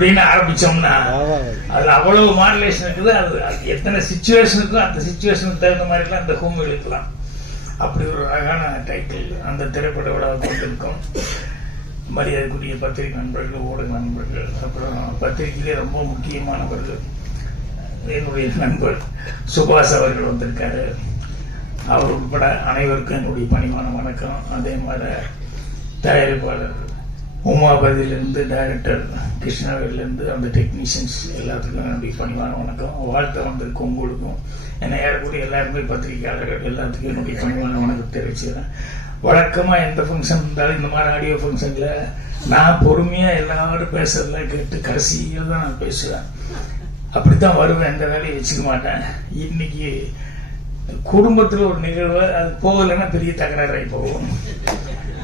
இப்படின்னு ஆரம்பிச்சோம்னா அதுல அவ்வளவு மாடுலேஷன் இருக்குது. அது எத்தனை சிச்சுவேஷனுக்கோ அந்த சிச்சுவேஷனுக்கு தகுந்த மாதிரிலாம் அந்த ஹோம் எழுக்கலாம். அப்படி ஒரு அழகான டைட்டில் அந்த திரைப்பட விழாவை கொண்டிருக்கும். மரியாதைக்குரிய பத்திரிகை நண்பர்கள், ஊடக நண்பர்கள், அப்புறம் பத்திரிகையிலே ரொம்ப முக்கியமானவர்கள், என்னுடைய நண்பர் சுபாஷ் அவர்கள் வந்திருக்காரு. அவர் உட்பட அனைவருக்கும் என்னுடைய பணிவான வணக்கம். அதே மாதிரி தயாரிப்பாளர் உமாபதியிலிருந்து டைரக்டர் கிருஷ்ணாவிலிருந்து அந்த டெக்னீஷியன்ஸ் எல்லாத்துக்கும் என்னுடைய பணிவான வணக்கம். வாழ்த்த வந்திருக்கும் உங்களுக்கும், என்னை ஏறக்கூடிய எல்லாருமே பத்திரிகையாளர்கள் எல்லாத்துக்கும் என்னுடைய பணிவான வணக்கம் தெரிவிச்சுக்கிறேன். வழக்கமாக எந்த ஃபங்க்ஷன் இருந்தாலும் இந்த மாதிரி ஆடியோ ஃபங்க்ஷனில் நான் பொறுமையாக எல்லாரும் பேசுறதெல்லாம் கேட்டு கடைசியில் தான் நான் பேசுவேன். அப்படித்தான் வருவேன், எந்த வேலையை வச்சுக்க மாட்டேன். இன்னைக்கு குடும்பத்தில் ஒரு நிகழ்வு, அது போகலைன்னா பெரிய தகராறாகி போகும்.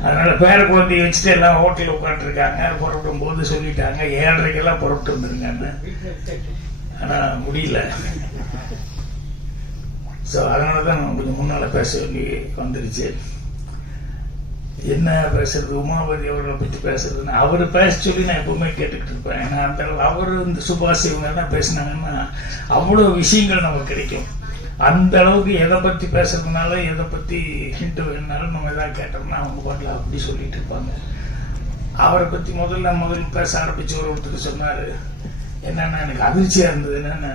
அதனால பேர குழந்தைய வச்சுட்டு எல்லாம் ஹோட்டலில் உட்காந்துருக்காங்க. புறப்படும் போது சொல்லிட்டாங்க 7:30 புறப்பட்டு வந்துருங்க. ஆனால் முடியல. ஸோ அதனால தான் கொஞ்சம் முன்னால் பேச வேண்டி வந்துருச்சு. என்ன பேசுறது, உமாபதி அவர்களை பற்றி பேசுறதுன்னு அவர் பேச சொல்லி நான் எப்பவுமே கேட்டுக்கிட்டு இருப்பேன். ஏன்னா அந்த அவர் இந்த சுபாஷ் இவங்க எல்லாம் பேசினாங்கன்னா அவ்வளோ விஷயங்கள் நமக்கு கிடைக்கும். அந்த அளவுக்கு எதை பற்றி பேசுறதுனால, எதை பற்றி ஹிண்ட் வேணுனாலும் நம்ம எதாவது கேட்டோம்னா அவங்க பாட்டில் அப்படி சொல்லிட்டு இருப்பாங்க. அவரை பற்றி முதல்ல பேச ஆரம்பிச்சு ஒருத்தருக்கு சொன்னார். என்னன்னா எனக்கு அதிர்ச்சியாக இருந்தது என்னன்னா,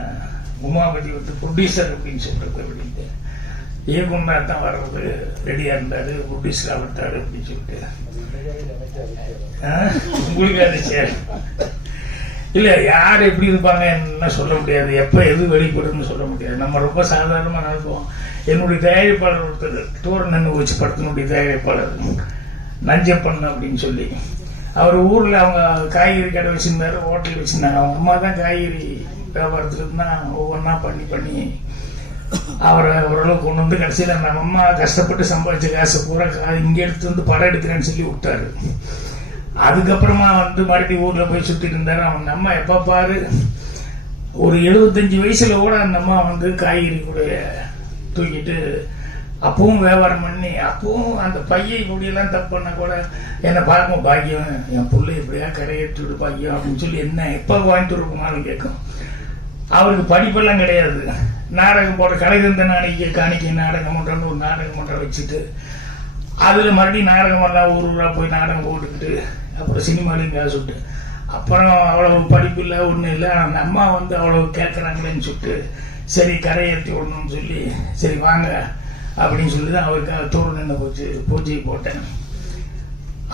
உமாபதி வந்து ப்ரொடியூசர் அப்படின்னு சொல்றது அப்படின்ட்டு, இயக்குனர் தான் வர்றது ரெடியா இருந்தாரு, ப்ரொடியூசரா வந்தாரு அப்படின்னு சொல்லிட்டு உங்களுக்கு அதிர்ச்சியா இல்ல. யார் எப்படி இருப்பாங்க என்ன சொல்ல முடியாது, எப்ப எது வெளிப்படுன்னு சொல்ல முடியாது. நம்ம ரொம்ப சாதாரணமா நினைப்போம். என்னுடைய தயாரிப்பாளர் ஒருத்தர் தூரன் வச்சு படத்தினுடைய தயாரிப்பாளர் நஞ்சப்பன் அப்படின்னு சொல்லி, அவர் ஊர்ல அவங்க காய்கறி கடை வச்சிருந்தாரு, ஹோட்டல் வச்சிருந்தாங்க. அவங்க அம்மா தான் காய்கறி வியாபாரத்துல இருந்தா ஒவ்வொன்னா பண்ணி பண்ணி அவரை ஓரளவு கொண்டு வந்து கடைசியில் நம்ம அம்மா கஷ்டப்பட்டு சம்பாதிச்ச காசை பூரா இங்க எடுத்து வந்து படம் எடுக்கிறேன்னு சொல்லி விட்டாரு. அதுக்கப்புறமா வந்து மறுபடியும் ஊர்ல போய் சுத்திட்டு இருந்தாரு. அவங்க அம்மா எப்ப பாரு ஒரு 75 வயசுல கூட அந்த அம்மா வந்து காய்கறி கூட தூக்கிட்டு அப்பவும் வியாபாரம் பண்ணி, அப்பவும் அந்த பையை கூடியெல்லாம் தப்பு பண்ண கூட என்னை பார்க்கும், பாக்கியம் என் பிள்ளை எப்படியா கரையேற்று பாக்கியம் அப்படின்னு சொல்லி என்ன எப்ப வாங்கிட்டு இருக்குமான்னு கேட்கும். அவருக்கு படிப்பெல்லாம் கிடையாது. நாடகம் போட கலைகந்த நாளைக்கு காணிக்கை நாடகம் பண்றன்னு ஒரு நாடகம் பண்ற வச்சுட்டு அதுல மறுபடியும் நாடகம் எல்லாம் ஊருலா போய் நாடகம் போட்டுக்கிட்டு அப்புறம் சினிமாலையும் காசு விட்டு, அப்புறம் அவ்வளவு படிப்பு இல்லை ஒன்றும் இல்லை. அந்த அம்மா வந்து அவ்வளவு கேட்கறாங்களேன்னு சொல்லிட்டு சரி கரையேற்றி விடணும்னு சொல்லி சரி வாங்க அப்படின்னு சொல்லி தான் அவருக்காக தோடு நின்று போச்சு பூஜை போட்டேன்.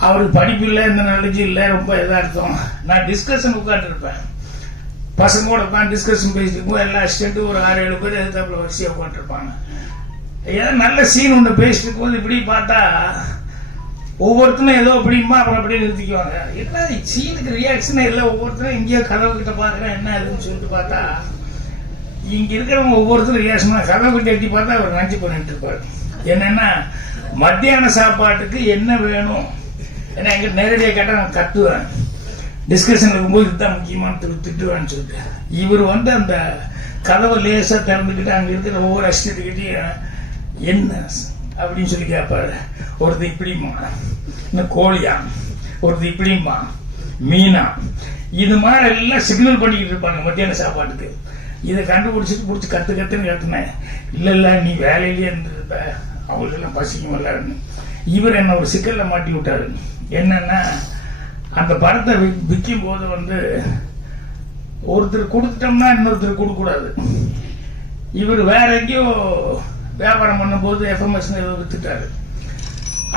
அவருக்கு படிப்பு இல்லை, இந்த நாலேஜ் இல்லை, ரொம்ப இதாக இருக்கும். நான் டிஸ்கஷன் உட்காந்து இருப்பேன், பசங்களோட உட்காந்து டிஸ்கஷன் பேசிட்டு இருக்கும்போது எல்லா அசிஸ்டண்ட்டும் ஒரு 6-7 பேர் எதிர்த்தாப்புல வரிசையாக உட்காந்துருப்பாங்க. ஏதோ நல்ல சீன் ஒன்று பேசிட்டு இருக்கும்போது இப்படி பார்த்தா ஒவ்வொருத்தரும் ஏதோ அப்படிமா அப்புறம் அப்படியே நிறுத்திக்குவாங்க. என்ன சீனுக்கு ரியாக்ஷனே இல்லை, ஒவ்வொருத்தரும் எங்கேயோ கதவு கிட்ட பார்க்குறேன் என்ன அதுன்னு சொல்லிட்டு பார்த்தா இங்க இருக்கிறவங்க ஒவ்வொருத்தரும் ரியாக்ஷனா கதவு கிட்ட எட்டி பார்த்தா அவர் நினைச்சு பண்ணிட்டு இருப்பாரு. என்னன்னா மத்தியான சாப்பாட்டுக்கு என்ன வேணும், ஏன்னா எங்க நேரடியாக கேட்டால் நான் கத்துவேன். டிஸ்கஷன் இருக்கும்போது இதுதான் முக்கியமான திட்டுவேன்னு சொல்லிட்டு இவர் வந்து அந்த கதவை லேசா திறந்துக்கிட்டு அங்க இருக்கிற ஒவ்வொரு அசிஸ்டன்ட்கிட்டையும் என்ன அப்படின்னு சொல்லி கேட்பாரு. ஒருத்தர் இப்படிமா, இன்னும் கோழியா, ஒருத்தர் இப்படிமா, மீனா, இது மாதிரி எல்லாம் சிக்னல் பண்ணிக்கிட்டு இருப்பாங்க மத்தியான சாப்பாட்டுக்கு. இதை கண்டுபிடிச்சிட்டு பிடிச்சி கத்துன்னு கத்துனேன். இல்ல நீ வேலையிலேயே இருந்துருப்ப, அவங்களுக்கெல்லாம் பசிக்கும் எல்லாருன்னு. இவர் என்ன ஒரு சிக்கல்ல மாட்டி விட்டாரு. என்னன்னா அந்த படத்தை விற்கும் போது வந்து ஒருத்தர் கொடுத்துட்டோம்னா இன்னொருத்தர் கொடுக்க கூடாது. இவர் வேற எங்கேயோ வியாபாரம் பண்ணும் போது எஃப்எம்எஸ் ஏதோ வித்துட்டாரு.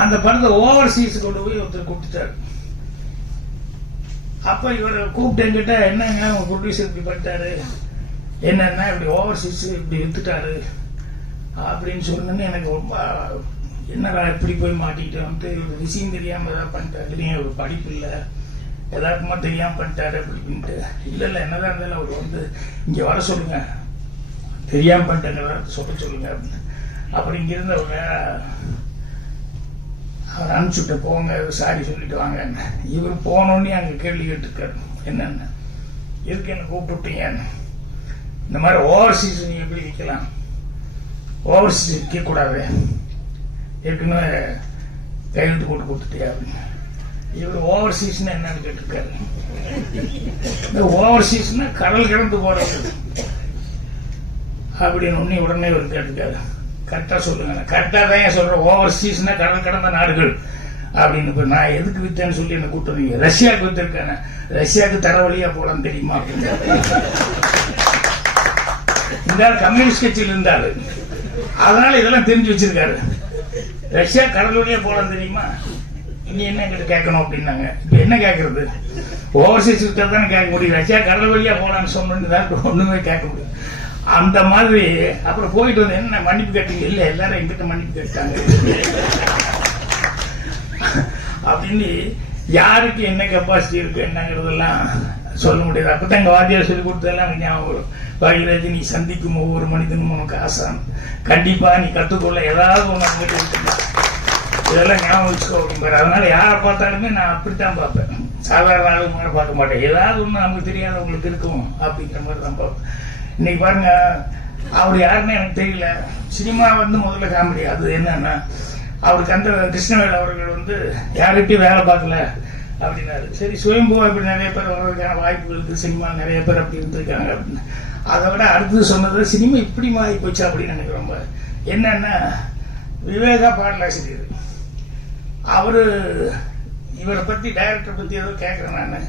அந்த படத்தை ஓவர்சீஸ் கொண்டு போய் ஒருத்தர் கொடுத்துட்டாரு. அப்ப இவர் கூப்பிட்டு என்கிட்ட என்னங்க உங்க ப்ரொடியூசர் இப்படி பண்ணிட்டாரு, என்னன்னா இப்படி ஓவர்சீஸ் இப்படி வித்துட்டாரு அப்படின்னு சொன்னோன்னு எனக்கு ரொம்ப என்னடா இப்படி போய் மாட்டிக்கிட்டு வந்து ஒரு விஷயம் தெரியாம ஏதாவது பண்ணிட்டாரு, ஒரு படிப்பு இல்லை எதாக்குமா தெரியாம பண்ணிட்டாரு அப்படின்ட்டு. இல்ல என்னதான் இருந்தாலும் அவர் வந்து இங்க வர சொல்லுங்க, தெரியாம பண்ணிட்டாங்க சொல்ல சொல்லுங்க அப்படின்னு. அப்படி இங்க இருந்தவங்க அவர் அனுப்பிச்சுட்டு போங்க சாரி சொல்லிட்டு வாங்க. இவர் போனோடனே அங்க கேள்வி கேட்டுருக்காரு, என்னன்னு எதுக்கு என்ன கூப்பிட்டுட்டீங்க, இந்த மாதிரி ஓவர்சீஸ் நீ எப்படி விற்கலாம், ஓவர்சீஸ் விற்க கூடாது, ஏற்கனவே கையெழுத்து போட்டு கொடுத்துட்டியா அப்படின்னு. இவர் ஓவர்சீஸ்னா என்னன்னு கேட்டிருக்காரு. இந்த ஓவர்சீஸ்னா கடல் கடந்து போறது அப்படின்னு உடனே இவர் கேட்டிருக்காரு. கரெக்டா சொல்லுங்க, கரெக்டா தான் சொல்றேன். ஓவர்சீஸ்னா கடல் கடந்த நாடுகள் அப்படின்னு. இப்ப நான் எதுக்கு வித்தேன்னு சொல்லி என்ன கூட்டுறீங்க? ரஷ்யாவுக்கு வித்திருக்கேன். ரஷ்யாவுக்கு தர வழியா போலாம் தெரியுமா அப்படின்னு. இந்த கம்யூனிஸ்ட் கட்சியில் இருந்தாரு, அதனால இதெல்லாம் தெரிஞ்சு வச்சிருக்காரு. ரஷ்யா கடல் வழியா போலாம் தெரியுமா? இனி என்ன எங்கிட்ட கேட்கணும் அப்படின்னாங்க. இப்ப என்ன கேட்கறது? ஓவர்சீஸ் தானே கேட்க முடியும். ரஷ்யா கடல் வழியா போலான்னு சொன்னு ஒண்ணுமே கேட்க முடியும். அந்த மாதிரி அப்புறம் போயிட்டு வந்து என்ன மன்னிப்பு கேட்டீங்க? இல்ல எல்லாரும் எங்கிட்ட மன்னிப்பு கேட்டாங்க அப்படின்னு. யாருக்கு என்ன கெப்பாசிட்டி இருக்கு என்னங்கிறதெல்லாம் சொல்ல முடியாது. அப்பதான் எங்க வாத்தியார் சொல்லி கொடுத்ததெல்லாம் ஞாபகம். பாகிராஜ், நீ சந்திக்கும் ஒவ்வொரு மனிதனும் உனக்கு ஆசான், கண்டிப்பா நீ கத்துக்கொள்ள ஏதாவது ஒண்ணு இருக்கு, இதெல்லாம் ஞாபகம் வச்சுக்கோ அப்படிங்கிற. அதனால யாரை பார்த்தாலுமே நான் அப்படித்தான் பார்ப்பேன். சாதாரண ஆளுங்க மாதிரி பார்க்க மாட்டேன். ஏதாவது ஒண்ணு நமக்கு தெரியாதவங்களுக்கு இருக்கும் அப்படிங்கிற மாதிரி தான் பார்ப்பேன். இன்னைக்கு பாருங்க, அவர் யாருன்னு எனக்கு தெரியல. சினிமா முதல்ல காமெடி. அது என்னன்னா, அவருக்கு அந்த கிருஷ்ணவேல் அவர்கள் யார்கிட்டையும் வேலை பார்க்கல அப்படின்னாரு. சரி, சுயம்புவா இப்படி நிறைய பேர் வர்றதுக்கான வாய்ப்புகள் இருக்கு, சினிமா நிறைய பேர் அப்படி இருந்திருக்காங்க அப்படின்னு. அதை விட அடுத்தது சொன்னது சினிமா இப்படி மாறி போச்சு அப்படின்னு எனக்கு ரொம்ப. என்னன்னா, விவேகா பாடலாசிரியர், அவரு இவரை பத்தி டைரக்டர் பத்தி ஏதோ கேட்கிறேன் நான்.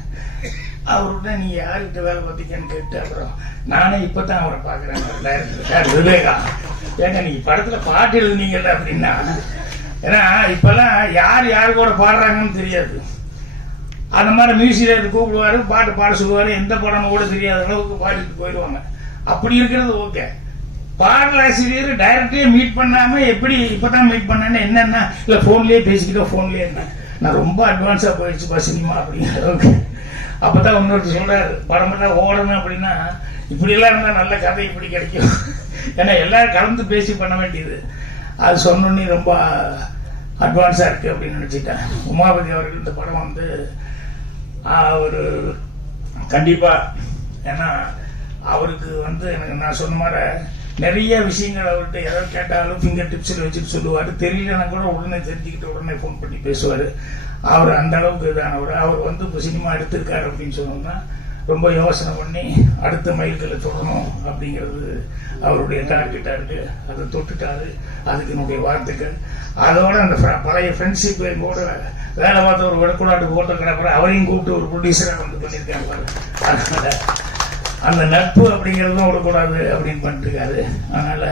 அவர்கிட்ட நீ யார்கிட்ட வேலை பார்த்தீங்கன்னு கேட்டு, அப்புறம் நானே இப்பதான் அவரை பாக்குறேன் டைரக்டர் விவேகா. ஏங்க நீங்க படத்துல பாட்டு எழுதுனீங்கல்ல அப்படின்னா, ஏன்னா இப்பெல்லாம் யார் யாரு கூட பாடுறாங்கன்னு தெரியாது. அந்த மாதிரி மியூசிக் கூப்பிடுவாரு, பாட்டு பாட சொல்லுவாரு, எந்த படம்னு கூட தெரியாத அளவுக்கு பாடிட்டு போயிடுவாங்க. அப்படி இருக்கிறது ஓகே. பாடலாசிரியர் டைரக்டரே மீட் பண்ணாம எப்படி இப்பதான் மீட் பண்ணேன்னு என்னன்னா, இல்ல போன்லயே பேசிக்கிட்டோம், போன்லயே என்ன நான் ரொம்ப அட்வான்ஸா போயிடுச்சுப்பா சினிமா அப்படிங்கிற அளவுக்கு. அப்பதான் இன்னொருத்தர் சொல்றாரு, படமெல்லாம் ஓடணும் அப்படின்னா இப்படி எல்லாம் இருந்தா நல்ல கதை இப்படி கிடைக்கும். ஏன்னா எல்லாரும் கலந்து பேசி பண்ண வேண்டியது. அது சொன்னோன்னே ரொம்ப அட்வான்ஸா இருக்கு அப்படின்னு நினைச்சிட்டேன். உமாபதி அவர்கள் இந்த படம் அவரு கண்டிப்பா, ஏன்னா அவருக்கு எனக்கு நான் சொன்ன மாதிரி நிறைய விஷயங்கள் அவர்கிட்ட எதாவது கேட்டாலும் ஃபிங்கர் டிப்ஸில் வச்சுட்டு சொல்லுவாரு. தெரியலன்னா கூட உடனே தெரிஞ்சுக்கிட்டு உடனே ஃபோன் பண்ணி பேசுவாரு. அவர் அந்த அளவுக்கு இதானவர். அவர் இப்போ சினிமா எடுத்திருக்காரு அப்படின்னு சொன்னோம்னா ரொம்ப யோசனை பண்ணி அடுத்த மைல்களை தொடரணும் அப்படிங்கிறது அவருடைய டார்கெட்டா இருக்கு. அதை தொட்டுட்டாரு, அதுக்கு என்னுடைய வாழ்த்துக்கள். அதோட அந்த பழைய ஃப்ரெண்ட்ஷிப் கூட வேலை பார்த்த ஒரு விடக்கூடாது போட்டோ கிடப்புற அவரையும் கூப்பிட்டு ஒரு ப்ரொடியூசரா பண்ணியிருக்காங்க. அதனால அந்த நட்பு அப்படிங்கிறதும் விடக்கூடாது அப்படின்னு பண்ணிட்டு இருக்காரு. அதனால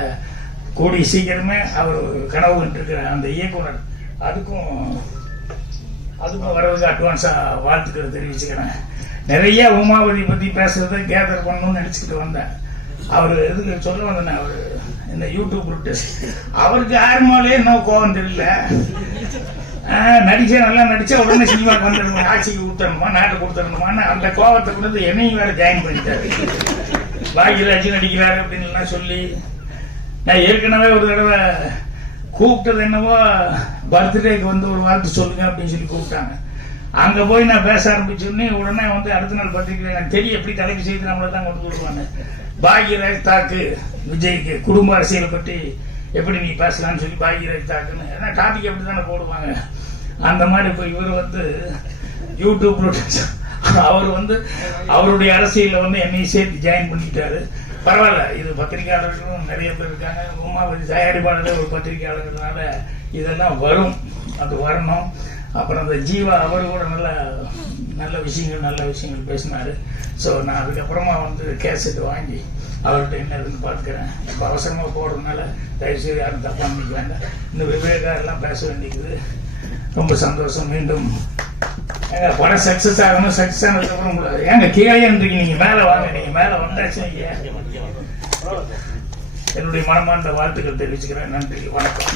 கூடிய சீக்கிரமே அவர் கனவு கண்டிருக்கிற அந்த இயக்குனர் அதுக்கும் வர்றதுக்கு அட்வான்ஸா வாழ்த்துக்கள் தெரிவிச்சுக்கிறேன். நிறைய உமாவதி பத்தி பேசுறத கேதர் பண்ணணும்னு நினைச்சுக்கிட்டு வந்தேன். அவரு எதுக்கு சொல்ல வந்தேன், அவரு இந்த யூடியூப் அவருக்கு ஆர்மாலே இன்னும் கோவம் தெரியல. நல்லா நடிச்சா உடனே சினிமாக்கு வந்துடணும், ஆட்சிக்கு கொடுத்துடணுமா, நாட்டுக்கு கொடுத்துடணுமான்னு அந்த கோவத்தை கொண்டு என்னையும் வேற ஜாயின் பண்ணிட்டாரு. பாக்யராஜ் நடிக்கிறாரு அப்படின்னு எல்லாம் சொல்லி, நான் ஏற்கனவே ஒரு தடவை கூப்பிட்டது என்னவோ பர்த்டேக்கு ஒரு வாழ்த்து சொல்லுங்க அப்படின்னு சொல்லி கூப்பிட்டாங்க. அங்க போய் நான் பேச ஆரம்பிச்சோடனே உடனே அடுத்த நாள் பத்திரிக்கை எனக்கு தெரியும் எப்படி தலைப்பு செய்து நம்மளை தான் கொண்டு வருவாங்க. பாக்யராஜ் தாக்கு விஜய்க்கு குடும்ப அரசியலை பற்றி எப்படி நீ பேசலாம்னு சொல்லி பாக்யராஜ் தாக்குன்னு, ஏன்னா டாபிக் எப்படி தானே போடுவாங்க. அந்த மாதிரி இப்போ இவர் யூடியூப் அவர் அவருடைய அரசியல என்னையும் சேர்த்து ஜாயின் பண்ணிட்டாரு. பரவாயில்ல, இது பத்திரிகையாளர்களும் நிறைய பேர் இருக்காங்க. உமாவதி தயாரிப்பாளர் ஒரு பத்திரிகையாளர்னால இதெல்லாம் வரும், அது வரணும். அப்புறம் அந்த ஜீவா அவரு கூட நல்ல விஷயங்கள் பேசினாரு. ஸோ நான் அதுக்கப்புறமா கேசட் வாங்கி அவர்கிட்ட என்ன இருக்குன்னு பார்த்துக்கிறேன். இப்போ அவசரமா போடுறதுனால தயவுசெய்து யாரும் தப்பா நினைக்கிறாங்க. இன்னும் விவேகா எல்லாம் பேச வேண்டியது. ரொம்ப சந்தோஷம். மீண்டும் படம் சக்சஸ் ஆகணும். சக்சஸ் ஆனதுக்கப்புறம் ஏங்க கீழே இருந்தீங்க, நீங்க மேல வாங்க. நீங்க மேல வந்தாச்சு. என்னுடைய மனமார்ந்த வாழ்த்துக்கள் தெரிவிச்சுக்கிறேன். நன்றி, வணக்கம்.